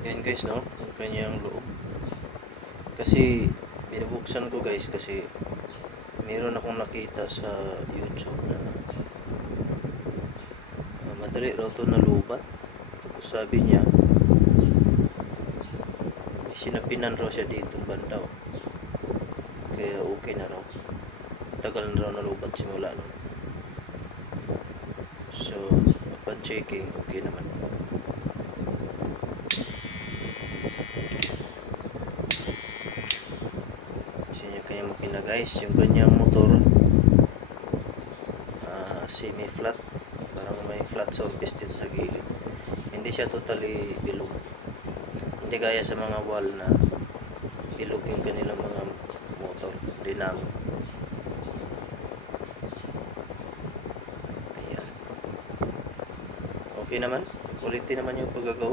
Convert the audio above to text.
Yan guys, no, ang kanyang loob. Kasi binubuksan ko guys kasi meron akong nakita sa YouTube na madali raw to nalubat. Tapos sabi niya sinapinan raw siya dito banda, kaya okay na raw, tagal na raw nalubat simula nun. So upon checking, okay naman. Yung kanyang makina guys, yung kanyang motor semi flat, parang may flat surface dito sa gilid, hindi siya totally bilog, hindi gaya sa mga wall na bilog yung kanilang mga motor, dinamo. Ayan, okay naman, quality naman yung paggagawa.